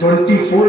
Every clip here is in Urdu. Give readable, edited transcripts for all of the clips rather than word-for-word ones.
24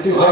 25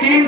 3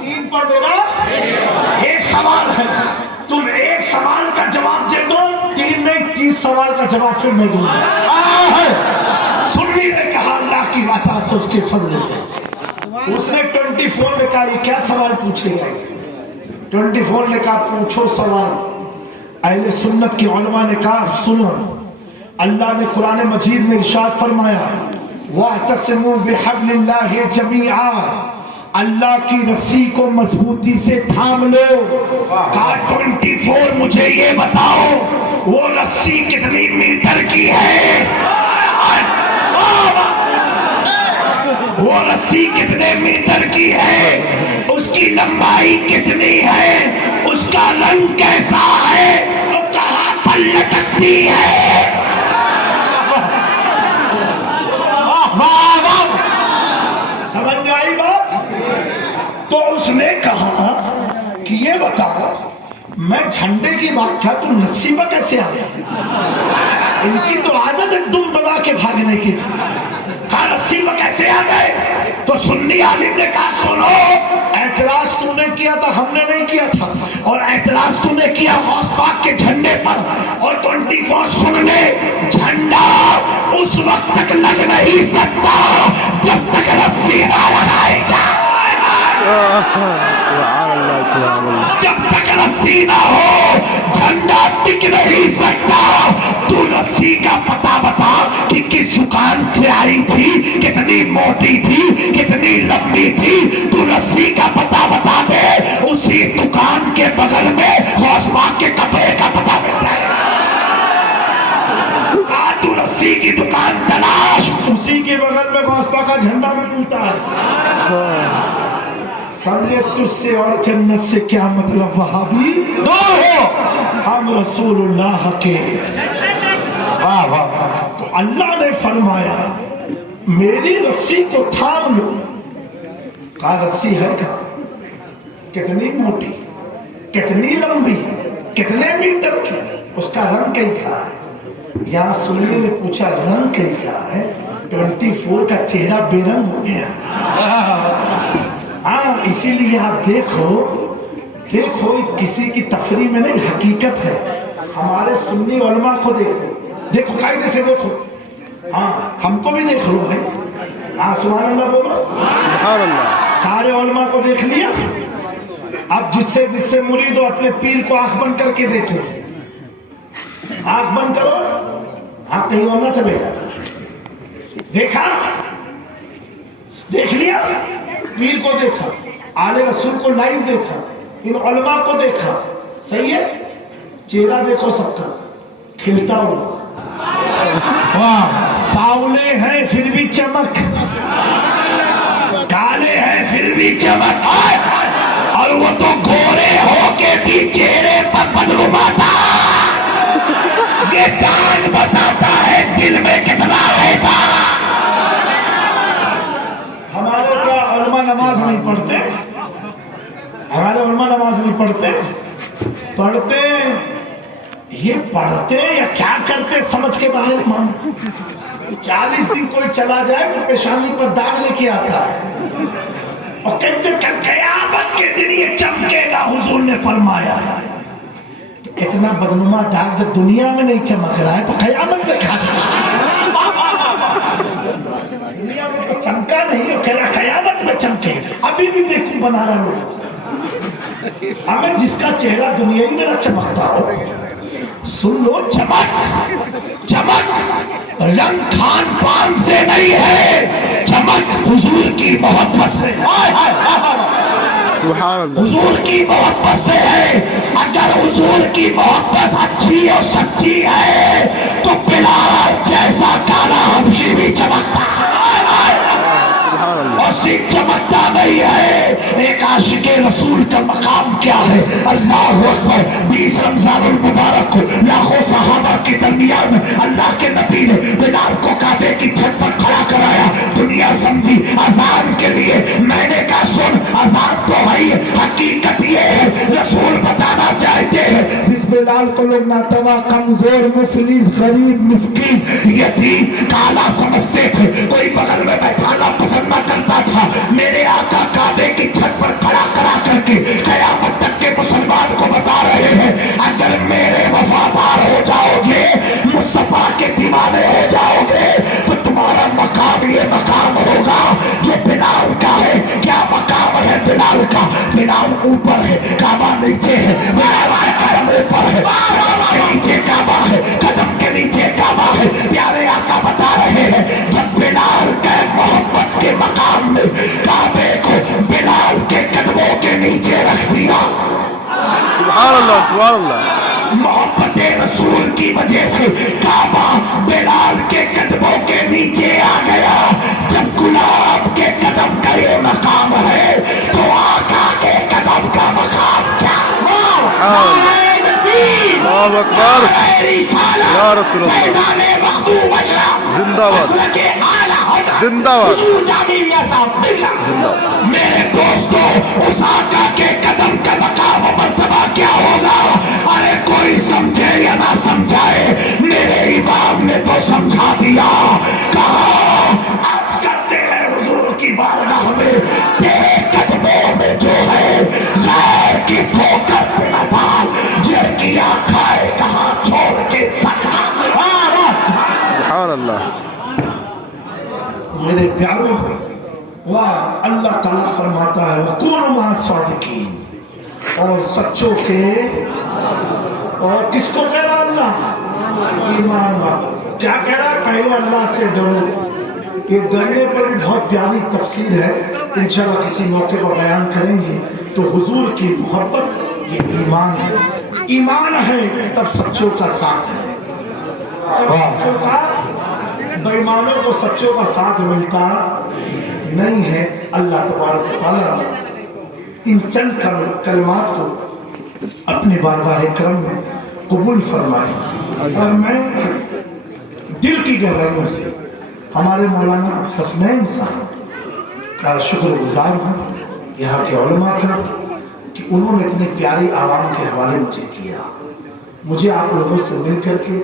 تین پڑھ دو نا. ایک سوال ہے, تم ایک سوال کا جواب دے دو, تین نہیں 30 سوال کا جواب پھر میں دوں گا. سنی نے کہا اللہ کی عطا سے, اس کے فضل سے. اس نے 24 نے کہا یہ کیا سوال پوچھے گا. 24 نے کہا پوچھو سوال. اہل سنت کی علماء نے کہا سنو, اللہ نے قرآن مجید میں ارشاد فرمایا وَاعْتَصِمُوا بِحَبْلِ اللَّهِ جَمِيعًا, اللہ کی رسی کو مضبوطی سے تھام لو. کہا 24 مجھے یہ بتاؤ وہ رسی کتنی میٹر کی ہے, وہ رسی کتنے میٹر کی ہے, اس کی لمبائی کتنی ہے, اس کا رنگ کیسا ہے, وہ کہاں پر لٹکتی ہے. سمجھ میں آئی بات. تو اس نے کہا کہ یہ بتاؤ میں جھنڈے کی بات کیا, تم رسی پر کیسے آ گئے. ان کی تو عادت ہے دم بنا کے بھاگنے کی. کہا رسی پر کیسے آ گئے. تو سنی عالم نے کہا سنو, اعتراض تو نے کیا تھا, ہم نے نہیں کیا تھا, اور اعتراض تو نے کیا غوث پاک کے جھنڈے پر, اور 24 سن لے, جھنڈا اس وقت تک لگ نہیں سکتا جب تک رسی نہ لگائی جائے. جب تک رسی نہ ہو جھنڈا ٹک نہیں سکتا. تو رسی کا پتہ بتا کہ کس دکان سے آئی تھی, کتنی موٹی تھی, کتنی لمبی تھی. تو رسی کا پتہ بتا دے, اسی دکان کے بغل میں غوث پاک کے کپڑے کا پتہ مل جائے. تو رسی کی دکان تلاش, اسی کے بغل میں غوث پاک کا جھنڈا بھی ملتا ہے. سمجھے تجھ سے اور جنت سے کیا مطلب, وہابی دور ہو, ہم رسول اللہ کے. واہ واہ. تو اللہ نے فرمایا میری رسی کو تھام لو. کہا رسی ہے کیا, کتنی موٹی, کتنی لمبی, کتنے میٹر کی, اس کا رنگ کیسا ہے. یہاں سنیے نے پوچھا رنگ کیسا ہے. 24 کا چہرہ بے رنگ ہو گیا. ہاں اسی لیے آپ دیکھو کسی کی تفریح میں نہیں, حقیقت ہے. ہمارے سنی علماء کو دیکھو قاعدے سے دیکھو. ہاں ہم کو بھی دیکھ لو بھائی. ہاں سبحان اللہ بولو, سبحان اللہ. سارے علماء کو دیکھ لیا. اب جس سے مرید ہو اپنے پیر کو آنکھ بند کر کے دیکھو. آنکھ بند کرو, آپ کہیں اور نہ چلے گا. دیکھا, دیکھ لیا, پیر کو دیکھا, آل رسول کو لائیو دیکھا, ان علماء کو دیکھا, صحیح ہے. چہرہ دیکھو سب کا کھلتا ہوا. واہ, ساولے ہیں پھر بھی چمک, کالے ہیں پھر بھی چمک, اور وہ تو گورے ہو کے بھی چہرے پر بدنما تھا. یہ دان بتاتا ہے دل میں کتنا ہے. ہمارے کیا علماء نماز نہیں پڑھتے, ہمارے علماء نماز نہیں پڑھتے. یہ پڑھتے یا کیا کرتے سمجھ کے باہر مان. 40 دن کوئی چلا جائے تو پیشانی پر داغ لے کے آتا ہے, اور کہتے قیامت کے دن یہ چمکے گا. حضور نے فرمایا اتنا بدنما داغ جب دنیا میں نہیں چمک رہا ہے تو قیامت میں کھا دنیا میں تو چمکا نہیں, اور کہہ رہا قیامت میں چمکے. ابھی بھی دیکھو بنا رہا لوگ. ہمیں جس کا چہرہ دنیا ہی میرا چمکتا ہو, سن لو, چمک رنگ کھان پان سے نہیں ہے, چمک حضور کی محبت سے. حضور کی محبت سے ہے. اگر حضور کی محبت اچھی اور سچی ہے تو بلال جیسا کالا حبشی بھی چمکتا ہے, اور صرف چمکتا نہیں ہے. ایک عاشق رسول کا مقام کیا ہے. اللہ اکبر. 20 رمضان المبارک کو لاکھوں صحابہ کے درمیان اللہ کے نبی نے بلال کو کعبے کی چھت پر کھڑا کرایا. دنیا سمجھی اذان کے لیے. میں نے کہا سن, اذان تو ہے, حقیقت یہ ہے رسول بتانا چاہتے ہیں جس بلال کو لوگ ناتوا، کمزور، مفلس، غریب، مسکین، یتیم، کالا سمجھتے تھے، کوئی بغل میں بیٹھانا پسند نہ کرتا تھا۔ میرے آقا کعبے کی چھت پر کھڑا کرا کر کے قیامت تک کے مسلمان کو بتا رہے ہیں اگر میرے وفادار ہو جاؤ گے، مصطفیٰ کے دیوانے ہو جاؤ گے تو تمہارا مقام یہ مقام ہوگا جو بلال کا ہے۔ کیا مقام ہے بلال کا؟ بلال اوپر ہے، کعبہ نیچے ہے، قدم اوپر ہے، قدم کے نیچے کعبہ ہے، قدم کے نیچے کعبہ ہے۔ پیارے آقا بتا رہے ہیں جب بلال کے محبت کے مقام میں کعبے کو بلال کے قدموں کے نیچے رکھ دیا، سبحان اللہ سبحان اللہ، محبت رسول کی وجہ سے کعبہ بلال کے قدموں کے نیچے آ گیا۔ جب گلاب کے قدم کا یہ مقام ہے تو آقا کے قدم کا مقام کیا؟ اللہ اکبر، یا رسول اللہ، زندہ باد زندہ باد زندہ باد۔ میرے دوستو اس آقا کے قدم کا مقام و مرتبہ کیا ہوگا؟ ارے کوئی سمجھے یا نہ سمجھائے، میرے امام نے تو سمجھا دیا۔ کہا عرض کرتے ہیں حضور کی بارگاہ میں تیرے قدموں میں جو ہے غیر کی ٹھوکر پہ نہ ڈال، جڑ کیا کھائے کہاں چھوڑ کے سکتا۔ سبحان اللہ، میرے پیاروں، واہ اللہ تعالیٰ فرماتا ہے وَكُونُوا مَعَ الصَّادِقِينَ، اور سچوں کے، اور کس کو کہہ رہا اللہ؟ ایمان والوں۔ کیا کہہ رہا ہے؟ پہلے اللہ سے ڈرو۔ یہ ڈرنے پر بھی بہت پیاری تفسیر ہے، انشاءاللہ کسی موقع پر بیان کریں گے۔ تو حضور کی محبت یہ ایمان ہے، ایمان ہے تب سچوں کا ساتھ ہے۔ سچوں کا، بے ایمانوں کو سچوں کا ساتھ ملتا نہیں ہے۔ اللہ تبارک و تعالیٰ ان چند کلمات کو اپنے بارگاہ کرم میں قبول فرمائے، اور میں دل کی گہرائیوں سے ہمارے مولانا حسنین صاحب کا شکر گزار ہوں، یہاں کے علماء کا، کہ انہوں نے اتنے پیاری عوام کے حوالے مجھے کیا۔ مجھے آپ لوگوں سے مل کر کے،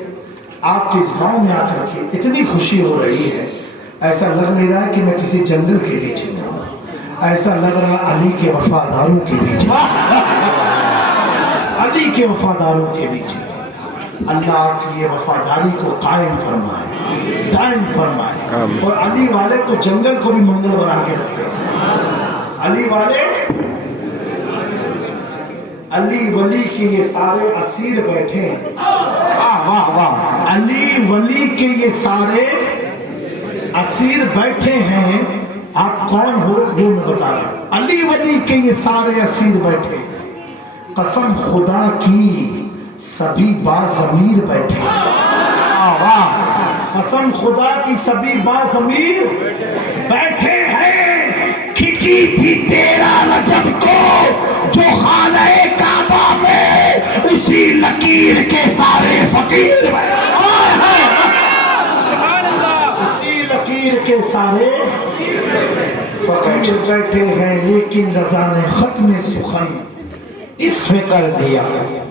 آپ کے اس گاؤں میں آ کر کے اتنی خوشی ہو رہی ہے، ایسا لگ نہیں رہا ہے کہ میں کسی جنگل کے بیچ میں ہوں، ایسا لگ رہا علی کے وفاداروں کے بیچ میں، علی کے وفاداروں کے بیچ میں۔ اللہ کی یہ وفاداری کو قائم فرمائے، دائم فرمائے۔ اور علی والے تو جنگل کو بھی منگل بنا کے رکھتے ہیں۔ علی والے، علی ولی کے یہ سارے اسیر بیٹھے ہیں، واہ واہ، علی ولی کے یہ سارے اسیر بیٹھے ہیں۔ آپ کون ہو وہ میں بتا رہا ہوں۔ علی ولی کے یہ سارے اسیر بیٹھے، قسم خدا کی سبھی باضمیر بیٹھے، واہ، قسم خدا کی سبھی باضمیر بیٹھے ہیں۔ کھچی تھی 13 رجب کو جو خانہ کعبہ میں، اسی لکیر کے سارے فقیر اسی لکیر کے سارے فقیر بیٹھے ہیں، لیکن رضا نے ختم سخن اس میں کر دیا۔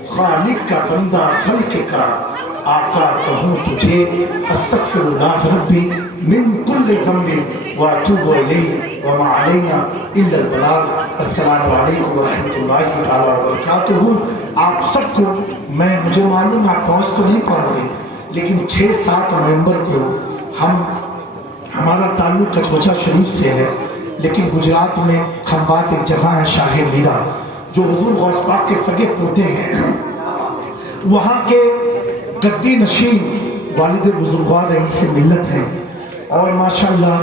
خالق کا بندہ خلق کا، آقا کہوں تجھے استغفر اللہ ربی من کل ذنب واتوب الیہ وما علینا الا البلاغ۔ السلام علیکم ورحمۃ اللہ تعالی وبرکاتہ۔ آپ سب کو مجھے معلوم آپ پہنچ تو نہیں پا رہے، لیکن 6-7 نومبر کو ہمارا تعلق کچوچا شریف سے ہے، لیکن گجرات میں کھمبات ایک جگہ ہے شاہ میرا، جو حضور غوث پاک کے سگے پوتے ہیں، وہاں کے گدی نشین والد بزرگوار رئیس ملت ہیں، اور ماشاءاللہ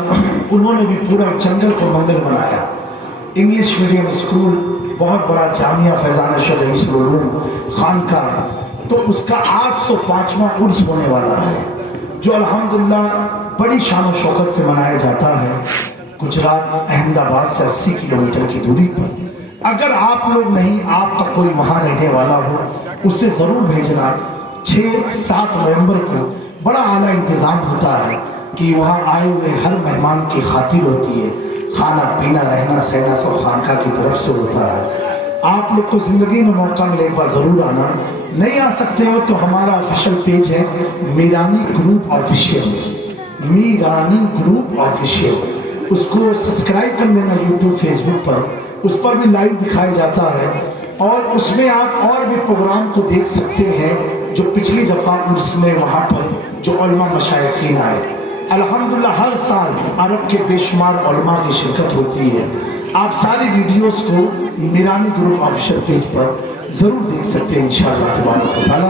انہوں نے بھی پورا جنگل کو منگل بنایا۔ انگلش میڈیم اسکول، بہت بڑا جامعہ فیضان شاہ رئیس العلوم خانقاہ، تو اس کا 805واں عرس ہونے والا ہے، جو الحمدللہ بڑی شان و شوکت سے منایا جاتا ہے گجرات احمد آباد سے 80 کلومیٹر کی دوری پر۔ اگر آپ لوگ نہیں، آپ کا کوئی وہاں رہنے والا ہو، اسے ضرور بھیجنا۔ 6-7 نومبر کو بڑا اعلیٰ انتظام ہوتا ہے کہ وہاں آئے ہوئے ہر مہمان کی خاطر ہوتی ہے، کھانا پینا رہنا سہنا سب خانقاہ کی طرف سے ہوتا ہے۔ آپ لوگ کو زندگی میں موقع ملے ایک بار ضرور آنا. نہیں آ سکتے ہو تو ہمارا آفیشیل پیج ہے Mirani group official, Mirani group official, اس کو سبسکرائب کر لینا یوٹیوب فیس بک پر. اس پر بھی لائیو دکھایا جاتا ہے اور اس میں آپ اور بھی پروگرام کو دیکھ سکتے ہیں جو پچھلی دفعہ عرس میں وہاں پر جو علماء مشائخین آئے. الحمدللہ ہر سال عرب کے بے شمار علماء کی شرکت ہوتی ہے. آپ ساری ویڈیوز کو میرانی گروپ آفیشیل پیج پر ضرور دیکھ سکتے ہیں انشاءاللہ تبارک و تعالیٰ.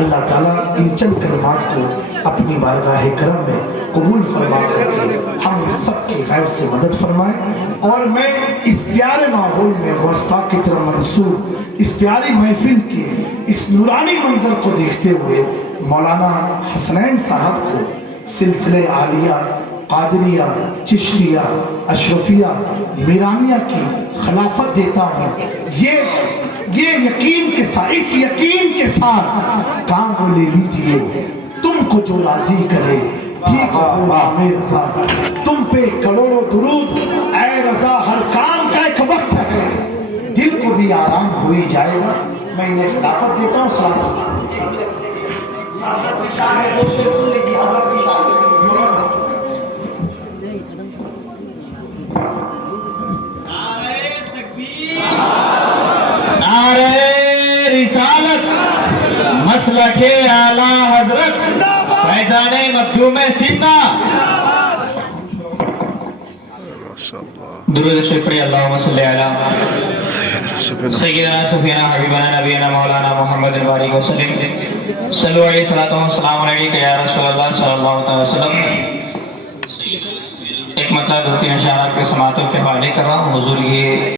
اللہ تعالیٰ ان چند کلمات کو اپنی بارگاہ کرم میں قبول فرما کر کے ہم سب کی خیر سے مدد فرمائے. اور میں اس پیارے ماحول میں غوث پاک کی طرف منصوب اس پیاری محفل کے اس نورانی منظر کو دیکھتے ہوئے مولانا حسنین صاحب کو سلسلہ عالیہ قادریہ چشتیہ اشرفیہ میرانیہ کی خلافت دیتا ہوں. یہ یقین کے ساتھ, اس یقین کے ساتھ کام کو لے لیجئے, تم کو جو راضی کرے ٹھیک ہو ہمیں رضا. تم پہ کروڑوں درود اے رضا, ہر کام کا ایک وقت ہے, دل کو بھی آرام ہو ہی جائے گا. میں انہیں خلافت دیتا ہوں. سلام. نعرہ رسالت مسلک اعلی حضرت فیضان مکتوم سیدنا. درود شریف پڑھیں. اللہم صلی علی سیدنا سفینا حبیبنا نبینا مولانا محمد الباری وسلم. صلو علیہ الصلوۃ والسلام علیکہ یا رسول اللہ صلی اللہ علیہ وسلم. ایک مطلب 2-3 اشارات کے سماعتوں کے حوالے کر رہا ہوں. حضور یہ